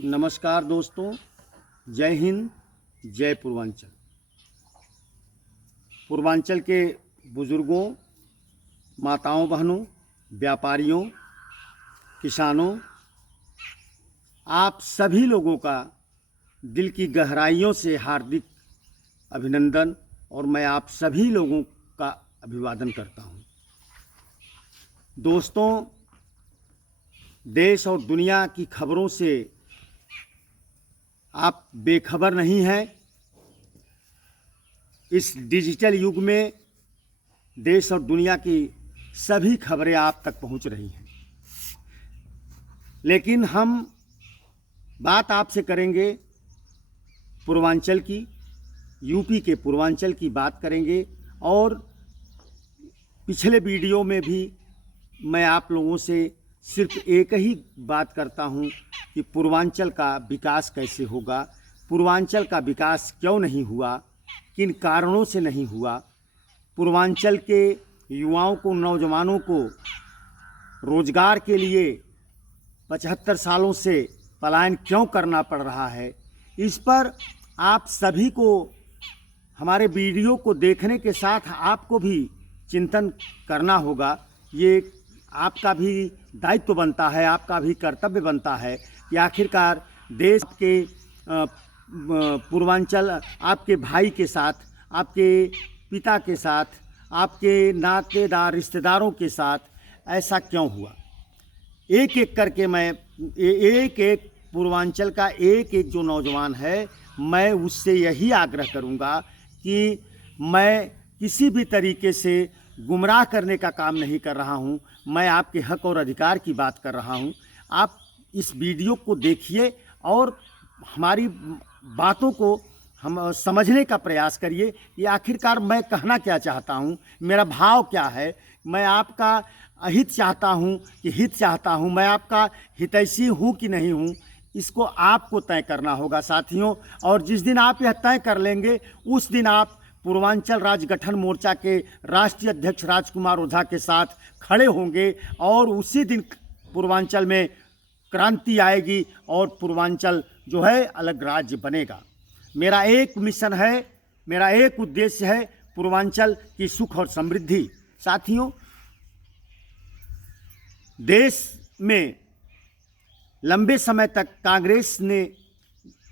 नमस्कार दोस्तों, जय हिंद, जय पूर्वांचल। पूर्वांचल के बुज़ुर्गों, माताओं बहनों, व्यापारियों, किसानों, आप सभी लोगों का दिल की गहराइयों से हार्दिक अभिनंदन और मैं आप सभी लोगों का अभिवादन करता हूं। दोस्तों, देश और दुनिया की खबरों से आप बेखबर नहीं हैं। इस डिजिटल युग में देश और दुनिया की सभी खबरें आप तक पहुंच रही हैं, लेकिन हम बात आपसे करेंगे पूर्वांचल की, यूपी के पूर्वांचल की बात करेंगे। और पिछले वीडियो में भी मैं आप लोगों से सिर्फ एक ही बात करता हूं कि पूर्वांचल का विकास कैसे होगा, पूर्वांचल का विकास क्यों नहीं हुआ, किन कारणों से नहीं हुआ, पूर्वांचल के युवाओं को, नौजवानों को रोजगार के लिए 75 सालों से पलायन क्यों करना पड़ रहा है। इस पर आप सभी को हमारे वीडियो को देखने के साथ आपको भी चिंतन करना होगा। ये आपका भी दायित्व बनता है, आपका भी कर्तव्य बनता है कि आखिरकार देश के पूर्वांचल आपके भाई के साथ, आपके पिता के साथ, आपके नातेदार रिश्तेदारों के साथ ऐसा क्यों हुआ। एक एक करके मैं एक एक पूर्वांचल का एक एक जो नौजवान है, मैं उससे यही आग्रह करूंगा कि मैं किसी भी तरीके से गुमराह करने का काम नहीं कर रहा हूं। मैं आपके हक और अधिकार की बात कर रहा हूं। आप इस वीडियो को देखिए और हमारी बातों को हम समझने का प्रयास करिए कि आखिरकार मैं कहना क्या चाहता हूं, मेरा भाव क्या है। मैं आपका अहित चाहता हूं कि हित चाहता हूं, मैं आपका हितैषी हूं कि नहीं हूं, इसको आपको तय करना होगा साथियों। और जिस दिन आप यह तय कर लेंगे, उस दिन आप पूर्वांचल राज्य गठन मोर्चा के राष्ट्रीय अध्यक्ष राजकुमार ओझा के साथ खड़े होंगे और उसी दिन पूर्वांचल में क्रांति आएगी और पूर्वांचल जो है अलग राज्य बनेगा। मेरा एक मिशन है, मेरा एक उद्देश्य है, पूर्वांचल की सुख और समृद्धि। साथियों, देश में लंबे समय तक कांग्रेस ने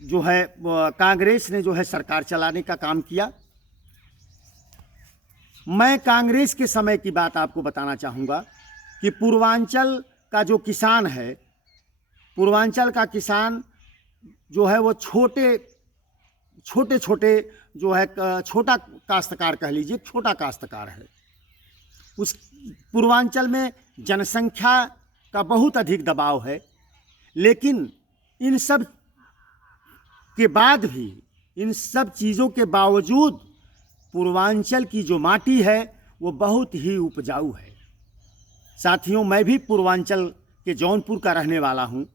जो है सरकार चलाने का काम किया। मैं कांग्रेस के समय की बात आपको बताना चाहूँगा कि पूर्वांचल का जो किसान है, पूर्वांचल का किसान जो है वो छोटे जो है छोटा काश्तकार कह लीजिए, छोटा काश्तकार है। उस पूर्वांचल में जनसंख्या का बहुत अधिक दबाव है, लेकिन इन सब के बाद भी, इन सब चीज़ों के बावजूद पूर्वांचल की जो माटी है वो बहुत ही उपजाऊ है। साथियों, मैं भी पूर्वांचल के जौनपुर का रहने वाला हूँ।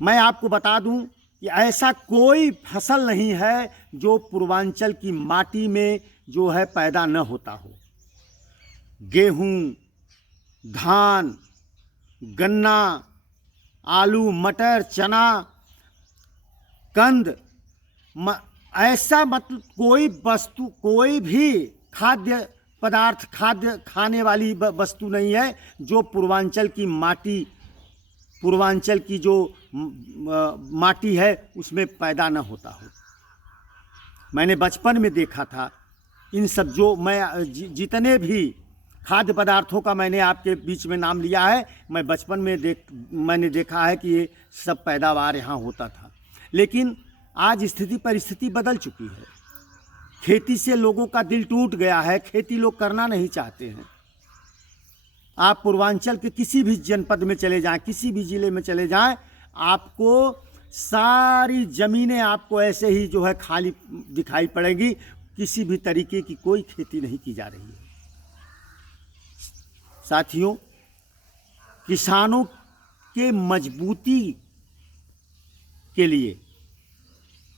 मैं आपको बता दूं कि ऐसा कोई फसल नहीं है जो पूर्वांचल की माटी में जो है पैदा न होता हो। गेहूँ, धान, गन्ना, आलू, मटर, चना, कंद, ऐसा मतलब कोई वस्तु, कोई भी खाद्य पदार्थ, खाद्य खाने वाली वस्तु नहीं है जो पूर्वांचल की माटी, पूर्वांचल की जो माटी है उसमें पैदा न होता हो। मैंने बचपन में देखा था इन सब जो मैं जितने भी खाद्य पदार्थों का मैंने आपके बीच में नाम लिया है, मैं बचपन में मैंने देखा है कि ये सब पैदावार यहाँ होता था। लेकिन आज स्थिति परिस्थिति बदल चुकी है। खेती से लोगों का दिल टूट गया है, खेती लोग करना नहीं चाहते हैं। आप पूर्वांचल के किसी भी जनपद में चले जाएं, किसी भी ज़िले में चले जाएं, आपको सारी ज़मीनें आपको ऐसे ही जो है खाली दिखाई पड़ेगी। किसी भी तरीके की कोई खेती नहीं की जा रही है। साथियों, किसानों के मजबूती के लिए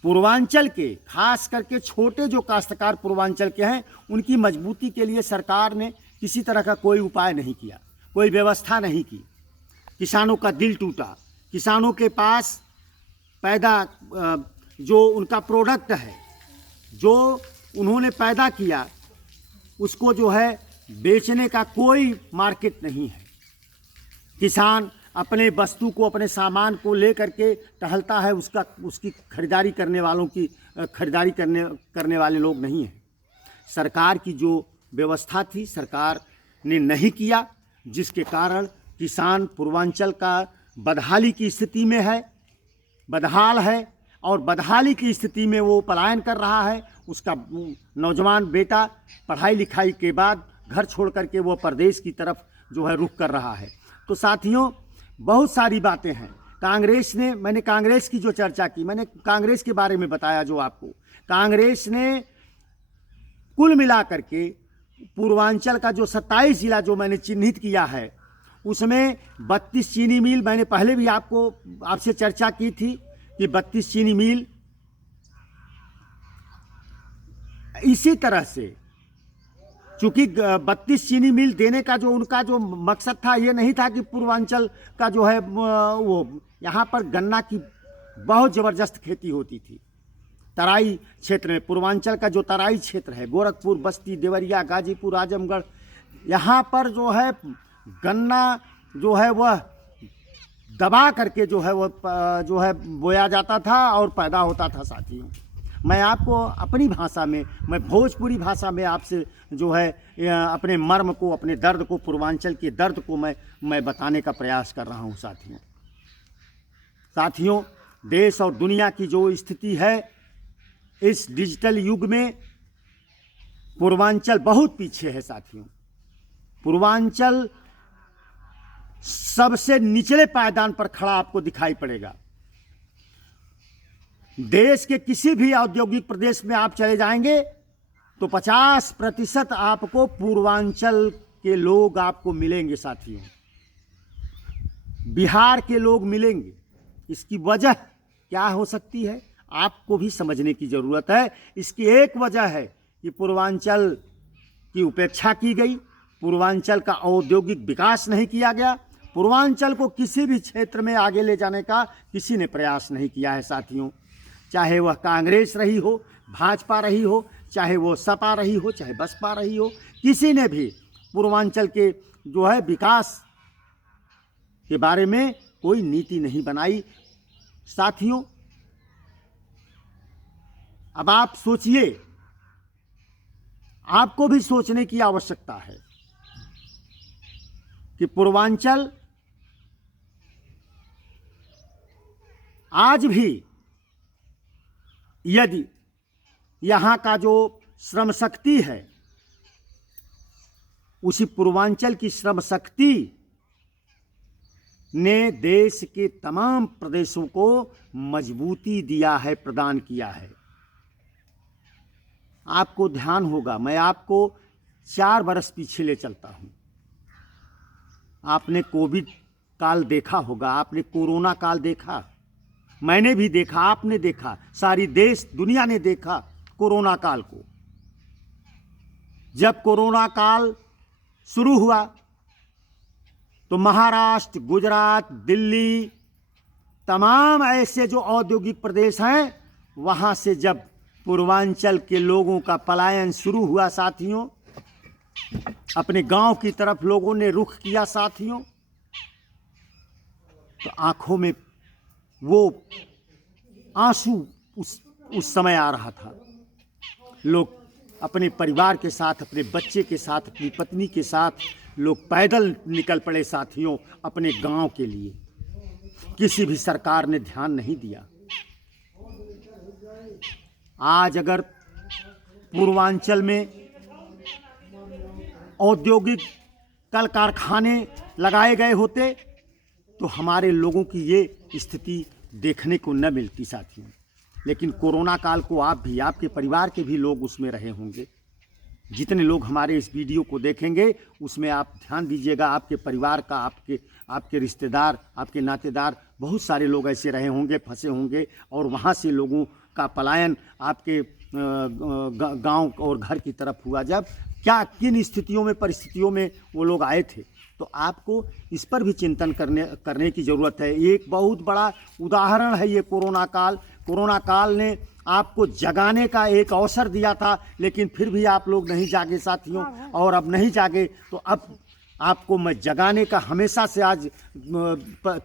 पूर्वांचल के, खास करके छोटे जो काश्तकार पूर्वांचल के हैं, उनकी मजबूती के लिए सरकार ने किसी तरह का कोई उपाय नहीं किया, कोई व्यवस्था नहीं की। किसानों का दिल टूटा, किसानों के पास जो उनका प्रोडक्ट है, जो उन्होंने पैदा किया, उसको जो है बेचने का कोई मार्केट नहीं है। किसान अपने वस्तु को, अपने सामान को ले करके टहलता है, उसकी खरीदारी करने वालों की खरीदारी करने वाले लोग नहीं हैं। सरकार की जो व्यवस्था थी, सरकार ने नहीं किया, जिसके कारण किसान पूर्वांचल का बदहाली की स्थिति में है, बदहाल है, और बदहाली की स्थिति में वो पलायन कर रहा है। उसका नौजवान बेटा पढ़ाई लिखाई के बाद घर छोड़ करके वो परदेश की तरफ जो है रुख कर रहा है। तो साथियों, बहुत सारी बातें हैं। मैंने कांग्रेस की जो चर्चा की, मैंने कांग्रेस के बारे में बताया जो आपको, कांग्रेस ने कुल मिलाकर के पूर्वांचल का जो 27 जिला जो मैंने चिन्हित किया है, उसमें 32 चीनी मिल, मैंने पहले भी आपसे चर्चा की थी कि 32 चीनी मिल, इसी तरह से चूंकि 32 चीनी मिल देने का जो उनका जो मकसद था, ये नहीं था कि पूर्वांचल का जो है वो, यहाँ पर गन्ना की बहुत ज़बरदस्त खेती होती थी। तराई क्षेत्र में, पूर्वांचल का जो तराई क्षेत्र है, गोरखपुर, बस्ती, देवरिया, गाजीपुर, आजमगढ़, यहाँ पर जो है गन्ना जो है वह दबा करके जो है बोया जाता था और पैदा होता था। साथियों, मैं आपको अपनी भाषा में, मैं भोजपुरी भाषा में आपसे जो है अपने मर्म को, अपने दर्द को, पूर्वांचल के दर्द को मैं बताने का प्रयास कर रहा हूँ। साथियों, देश और दुनिया की जो स्थिति है, इस डिजिटल युग में पूर्वांचल बहुत पीछे है। साथियों, पूर्वांचल सबसे निचले पायदान पर खड़ा आपको दिखाई पड़ेगा। देश के किसी भी औद्योगिक प्रदेश में आप चले जाएंगे तो 50% आपको पूर्वांचल के लोग आपको मिलेंगे। साथियों, बिहार के लोग मिलेंगे। इसकी वजह क्या हो सकती है, आपको भी समझने की ज़रूरत है। इसकी एक वजह है कि पूर्वांचल की उपेक्षा की गई, पूर्वांचल का औद्योगिक विकास नहीं किया गया, पूर्वांचल को किसी भी क्षेत्र में आगे ले जाने का किसी ने प्रयास नहीं किया है। साथियों, चाहे वह कांग्रेस रही हो, भाजपा रही हो, चाहे वो सपा रही हो, चाहे बसपा रही हो, किसी ने भी पूर्वांचल के जो है विकास के बारे में कोई नीति नहीं बनाई। साथियों, अब आप सोचिए, आपको भी सोचने की आवश्यकता है कि पूर्वांचल आज भी यदि यहाँ का जो श्रम शक्ति है, उसी पूर्वांचल की श्रम शक्ति ने देश के तमाम प्रदेशों को मजबूती दिया है, प्रदान किया है। आपको ध्यान होगा, मैं आपको 4 बरस पीछे ले चलता हूँ। आपने कोविड काल देखा होगा, आपने कोरोना काल देखा, मैंने भी देखा, आपने देखा, सारी देश दुनिया ने देखा कोरोना काल को। जब कोरोना काल शुरू हुआ तो महाराष्ट्र, गुजरात, दिल्ली, तमाम ऐसे जो औद्योगिक प्रदेश हैं, वहाँ से जब पूर्वांचल के लोगों का पलायन शुरू हुआ, साथियों, अपने गांव की तरफ लोगों ने रुख किया। साथियों, तो आंखों में वो आंसू उस समय आ रहा था। लोग अपने परिवार के साथ, अपने बच्चे के साथ, अपनी पत्नी के साथ लोग पैदल निकल पड़े। साथियों, अपने गांव के लिए किसी भी सरकार ने ध्यान नहीं दिया। आज अगर पूर्वांचल में औद्योगिक कल कारखाने लगाए गए होते तो हमारे लोगों की ये स्थिति देखने को न मिलती। साथियों, लेकिन कोरोना काल को आप भी, आपके परिवार के भी लोग उसमें रहे होंगे। जितने लोग हमारे इस वीडियो को देखेंगे उसमें आप ध्यान दीजिएगा, आपके परिवार का, आपके रिश्तेदार, आपके नातेदार, बहुत सारे लोग ऐसे रहे होंगे, फंसे होंगे, और वहाँ से लोगों का पलायन आपके गांव और घर की तरफ हुआ। जब क्या किन स्थितियों में, परिस्थितियों में वो लोग आए थे, तो आपको इस पर भी चिंतन करने की ज़रूरत है। एक बहुत बड़ा उदाहरण है ये कोरोना काल। कोरोना काल ने आपको जगाने का एक अवसर दिया था, लेकिन फिर भी आप लोग नहीं जागे साथियों, और अब नहीं जागे तो अब आपको मैं जगाने का हमेशा से आज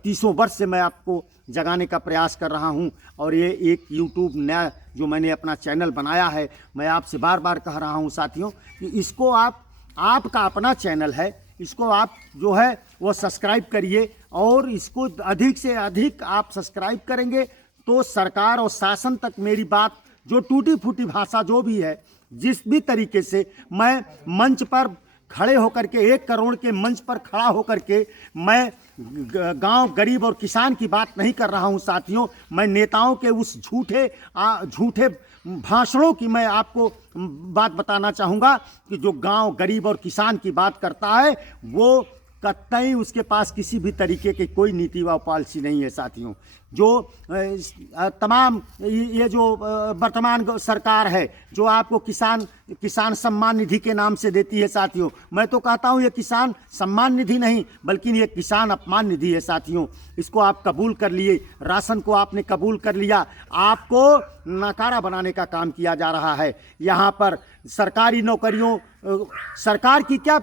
30 वर्ष से मैं आपको जगाने का प्रयास कर रहा हूं। और ये एक यूट्यूब नया जो मैंने अपना चैनल बनाया है, मैं आपसे बार बार कह रहा हूं साथियों कि इसको आपका अपना चैनल है, इसको आप जो है वो सब्सक्राइब करिए, और इसको अधिक से अधिक आप सब्सक्राइब करेंगे तो सरकार और शासन तक मेरी बात, जो टूटी फूटी भाषा जो भी है, जिस भी तरीके से मैं मंच पर खड़े होकर के 1 करोड़ के मंच पर खड़ा होकर के मैं गांव गरीब और किसान की बात नहीं कर रहा हूं साथियों। मैं नेताओं के उस झूठे भाषणों की मैं आपको बात बताना चाहूँगा कि जो गांव गरीब और किसान की बात करता है वो कतई उसके पास किसी भी तरीके की कोई नीति व पॉलिसी नहीं है साथियों। जो तमाम ये जो वर्तमान सरकार है जो आपको किसान सम्मान निधि के नाम से देती है साथियों, मैं तो कहता हूँ ये किसान सम्मान निधि नहीं बल्कि ये किसान अपमान निधि है साथियों। इसको आप कबूल कर लिए, राशन को आपने कबूल कर लिया, आपको नकारा बनाने का काम किया जा रहा है। यहाँ पर सरकारी नौकरियों, सरकार की क्या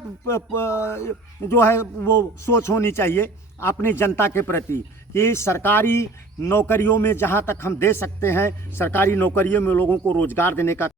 जो है वो सोच होनी चाहिए अपनी जनता के प्रति कि सरकारी नौकरियों में जहाँ तक हम दे सकते हैं, सरकारी नौकरियों में लोगों को रोजगार देने का